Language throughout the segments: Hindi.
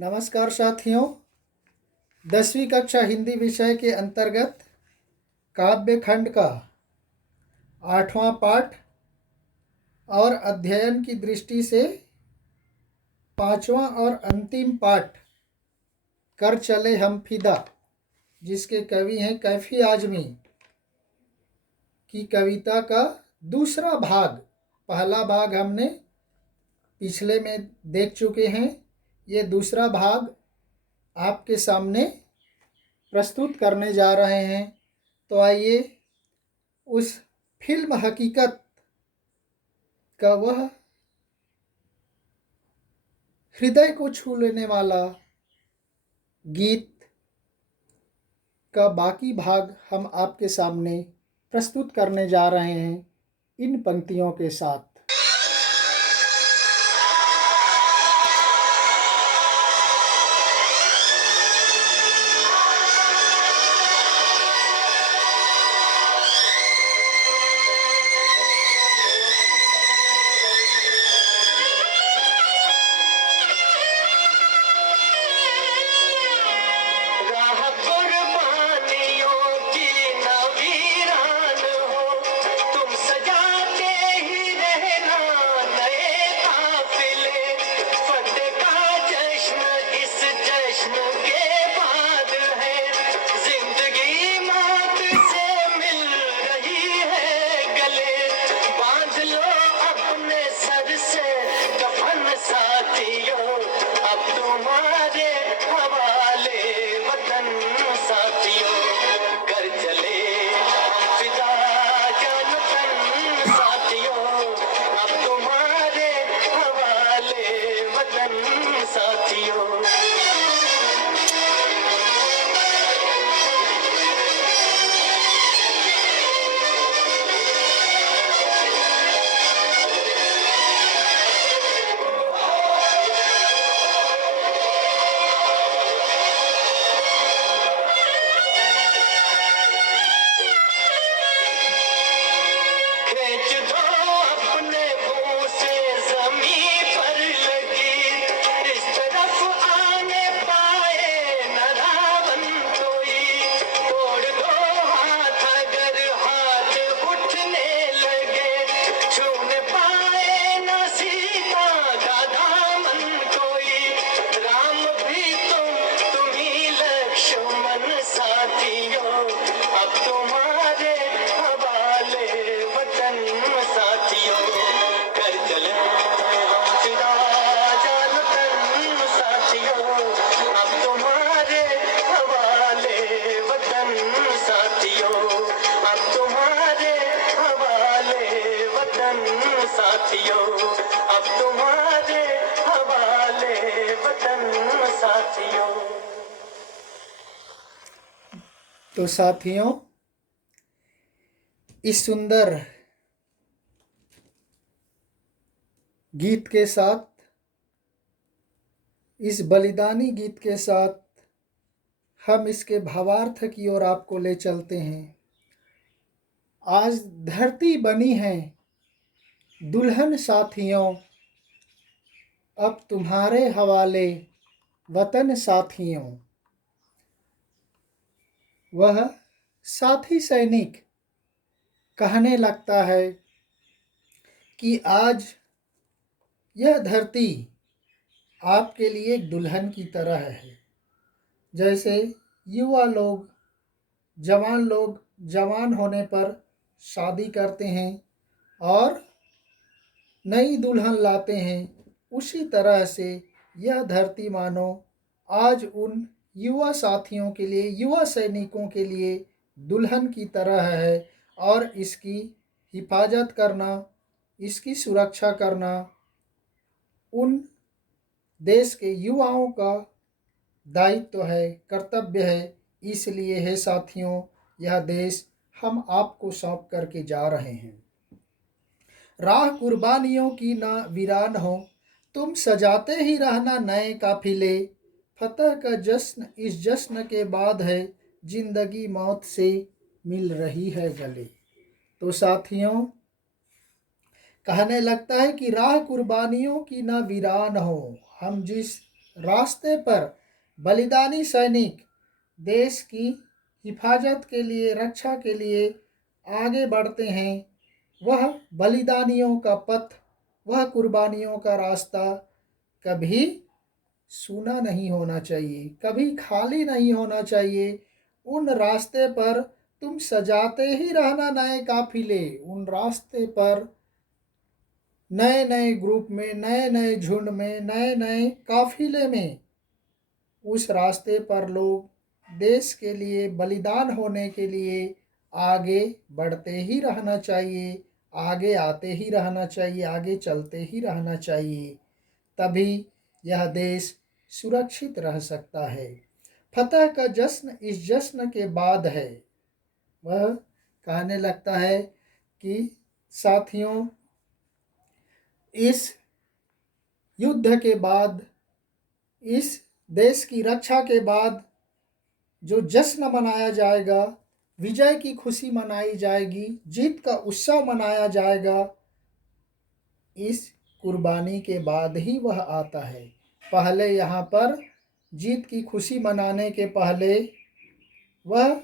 नमस्कार साथियों। 10वीं कक्षा हिंदी विषय के अंतर्गत काव्य खंड का 8वां पाठ और अध्ययन की दृष्टि से 5वां और अंतिम पाठ कर चले हम फिदा, जिसके कवि हैं कैफी आजमी की कविता का दूसरा भाग। पहला भाग हमने पिछले में देख चुके हैं। ये दूसरा भाग आपके सामने प्रस्तुत करने जा रहे हैं। तो आइए उस फिल्म हकीकत का वह हृदय को छू लेने वाला गीत का बाकी भाग हम आपके सामने प्रस्तुत करने जा रहे हैं इन पंक्तियों के साथ। तो साथियों, इस सुंदर गीत के साथ, इस बलिदानी गीत के साथ हम इसके भावार्थ की ओर आपको ले चलते हैं। आज धरती बनी है दुल्हन साथियों, अब तुम्हारे हवाले वतन साथियों। वह साथी सैनिक कहने लगता है कि आज यह धरती आपके लिए एक दुल्हन की तरह है। जैसे युवा लोग, जवान होने पर शादी करते हैं और नई दुल्हन लाते हैं, उसी तरह से यह धरती मानो आज उन युवा साथियों के लिए, युवा सैनिकों के लिए दुल्हन की तरह है। और इसकी हिफाजत करना, इसकी सुरक्षा करना उन देश के युवाओं का दायित्व है, कर्तव्य है। इसलिए है साथियों, यह देश हम आपको सौंप करके जा रहे हैं। राह कुर्बानियों की ना वीरान हो, तुम सजाते ही रहना नए काफिले। फतह का जश्न इस जश्न के बाद है, जिंदगी मौत से मिल रही है गले। तो साथियों, कहने लगता है कि राह कुर्बानियों की ना वीरान हो, हम जिस रास्ते पर बलिदानी सैनिक देश की हिफाजत के लिए, रक्षा के लिए आगे बढ़ते हैं, वह बलिदानियों का पथ, वह कुर्बानियों का रास्ता कभी सूना नहीं होना चाहिए, कभी खाली नहीं होना चाहिए। उन रास्ते पर तुम सजाते ही रहना नए काफिले, उन रास्ते पर नए नए ग्रुप में, नए नए झुंड में, नए नए काफिले में उस रास्ते पर लोग देश के लिए बलिदान होने के लिए आगे बढ़ते ही रहना चाहिए, आगे आते ही रहना चाहिए, आगे चलते ही रहना चाहिए। तभी यह देश सुरक्षित रह सकता है। फतह का जश्न इस जश्न के बाद है। वह कहने लगता है कि साथियों, इस युद्ध के बाद, इस देश की रक्षा के बाद जो जश्न मनाया जाएगा, विजय की खुशी मनाई जाएगी, जीत का उत्सव मनाया जाएगा, इस कुर्बानी के बाद ही वह आता है। पहले यहाँ पर जीत की खुशी मनाने के पहले वह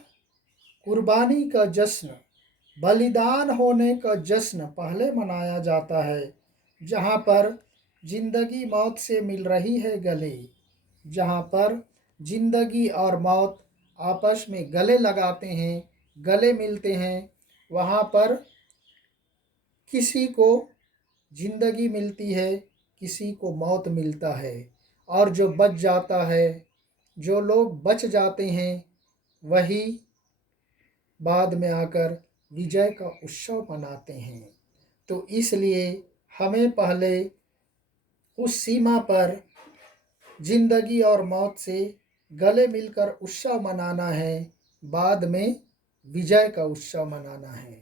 कुर्बानी का जश्न, बलिदान होने का जश्न पहले मनाया जाता है, जहाँ पर जिंदगी मौत से मिल रही है गले, जहाँ पर जिंदगी और मौत आपस में गले लगाते हैं, गले मिलते हैं। वहाँ पर किसी को जिंदगी मिलती है, किसी को मौत मिलता है, और जो बच जाता है, जो लोग बच जाते हैं, वही बाद में आकर विजय का उत्सव मनाते हैं। तो इसलिए हमें पहले उस सीमा पर जिंदगी और मौत से गले मिलकर उत्सव मनाना है, बाद में विजय का उत्सव मनाना है।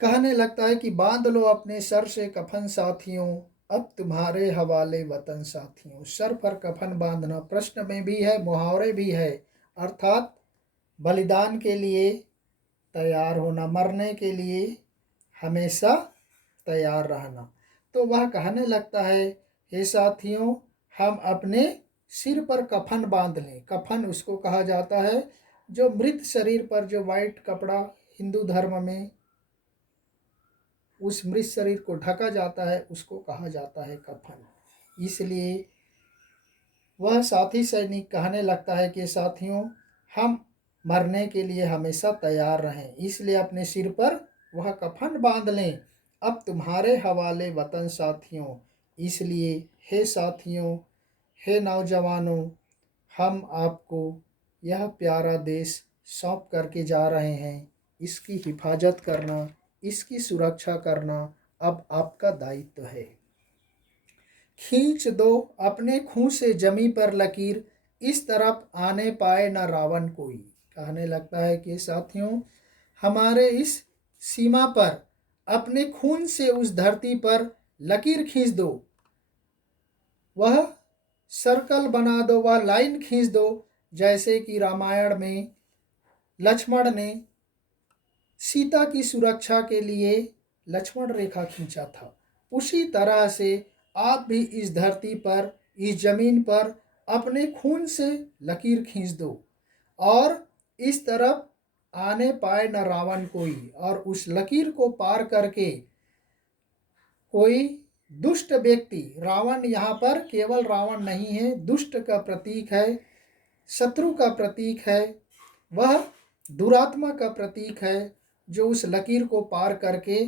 कहने लगता है कि बांध लो अपने सर से कफन साथियों, अब तुम्हारे हवाले वतन साथियों। सर पर कफन बांधना प्रश्न में भी है, मुहावरे भी है, अर्थात बलिदान के लिए तैयार होना, मरने के लिए हमेशा तैयार रहना। तो वह कहने लगता है, हे साथियों, हम अपने सिर पर कफन बांध लें। कफन उसको कहा जाता है जो मृत शरीर पर जो वाइट कपड़ा हिंदू धर्म में उस मृत शरीर को ढका जाता है, उसको कहा जाता है कफन। इसलिए वह साथी सैनिक कहने लगता है कि साथियों, हम मरने के लिए हमेशा तैयार रहें, इसलिए अपने सिर पर वह कफन बांध लें। अब तुम्हारे हवाले वतन साथियों। इसलिए हे साथियों, हे नौजवानों, हम आपको यह प्यारा देश सौंप करके जा रहे हैं। इसकी हिफाजत करना, इसकी सुरक्षा करना अब आपका दायित्व है। खींच दो अपने खून से जमी पर लकीर, इस तरफ आने पाए न रावण कोई। कहने लगता है कि साथियों, हमारे इस सीमा पर अपने खून से उस धरती पर लकीर खींच दो, वह सर्कल बना दो, वह लाइन खींच दो, जैसे कि रामायण में लक्ष्मण ने सीता की सुरक्षा के लिए लक्ष्मण रेखा खींचा था। उसी तरह से आप भी इस धरती पर, इस जमीन पर अपने खून से लकीर खींच दो, और इस तरफ आने पाए न रावण कोई, और उस लकीर को पार करके कोई दुष्ट व्यक्ति, रावण यहाँ पर केवल रावण नहीं है, दुष्ट का प्रतीक है, शत्रु का प्रतीक है, वह दुरात्मा का प्रतीक है, जो उस लकीर को पार करके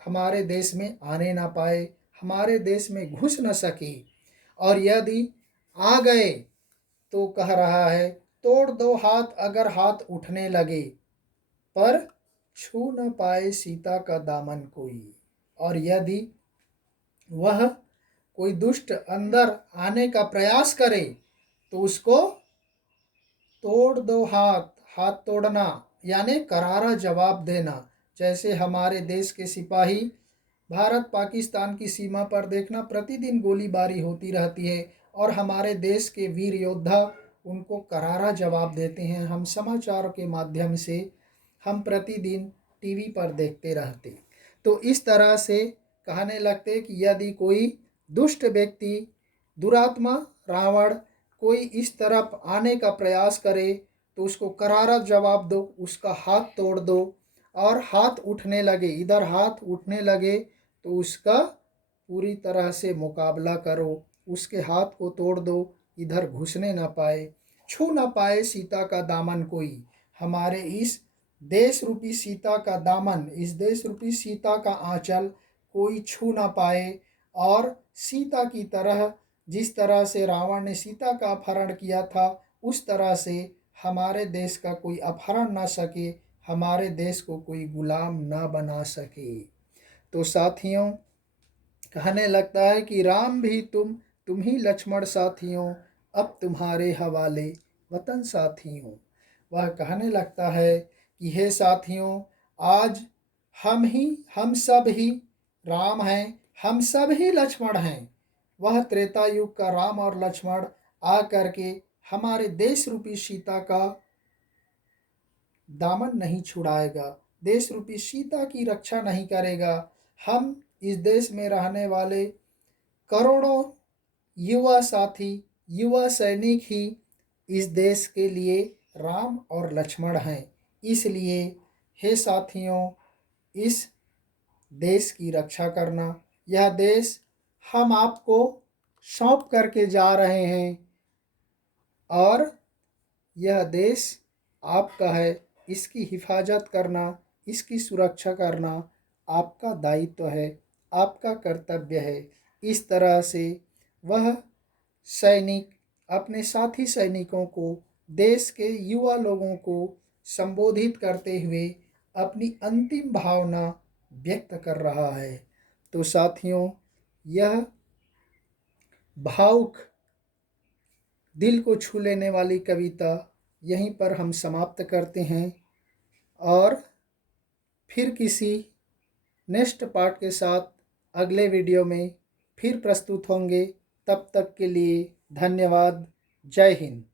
हमारे देश में आने ना पाए, हमारे देश में घुस न सके। और यदि आ गए तो कह रहा है, तोड़ दो हाथ अगर हाथ उठने लगे, पर छू न पाए सीता का दामन कोई। और यदि वह कोई दुष्ट अंदर आने का प्रयास करे तो उसको तोड़ दो हाथ, हाथ तोड़ना यानी करारा जवाब देना। जैसे हमारे देश के सिपाही भारत पाकिस्तान की सीमा पर देखना, प्रतिदिन गोलीबारी होती रहती है, और हमारे देश के वीर योद्धा उनको करारा जवाब देते हैं। हम समाचारों के माध्यम से हम प्रतिदिन टीवी पर देखते रहते। तो इस तरह से कहने लगते कि यदि कोई दुष्ट व्यक्ति, दुरात्मा रावण कोई इस तरफ आने का प्रयास करे तो उसको करारा जवाब दो, उसका हाथ तोड़ दो, और हाथ उठने लगे, इधर हाथ उठने लगे तो उसका पूरी तरह से मुकाबला करो, उसके हाथ को तोड़ दो, इधर घुसने ना पाए, छू ना पाए सीता का दामन कोई। हमारे इस देश रूपी सीता का दामन, इस देश रूपी सीता का आंचल कोई छू ना पाए, और सीता की तरह, जिस तरह से रावण ने सीता का अपहरण किया था, उस तरह से हमारे देश का कोई अपहरण ना सके, हमारे देश को कोई गुलाम ना बना सके। तो साथियों, कहने लगता है कि राम भी तुम ही लक्ष्मण साथियों, अब तुम्हारे हवाले वतन साथियों। वह कहने लगता है कि हे साथियों, आज हम सब ही राम हैं, हम सब ही लक्ष्मण हैं। वह त्रेता युग का राम और लक्ष्मण आ करके हमारे देश रूपी सीता का दामन नहीं छुड़ाएगा, देश रूपी सीता की रक्षा नहीं करेगा। हम इस देश में रहने वाले करोड़ों युवा साथी, युवा सैनिक ही इस देश के लिए राम और लक्ष्मण हैं। इसलिए हे साथियों, इस देश की रक्षा करना, यह देश हम आपको सौंप करके जा रहे हैं, और यह देश आपका है, इसकी हिफाजत करना, इसकी सुरक्षा करना आपका दायित्व है, आपका कर्तव्य है। इस तरह से वह सैनिक अपने साथी सैनिकों को, देश के युवा लोगों को संबोधित करते हुए अपनी अंतिम भावना व्यक्त कर रहा है। तो साथियों, यह भावुक, दिल को छू लेने वाली कविता यहीं पर हम समाप्त करते हैं, और फिर किसी नेक्स्ट पार्ट के साथ अगले वीडियो में फिर प्रस्तुत होंगे। तब तक के लिए धन्यवाद। जय हिंद।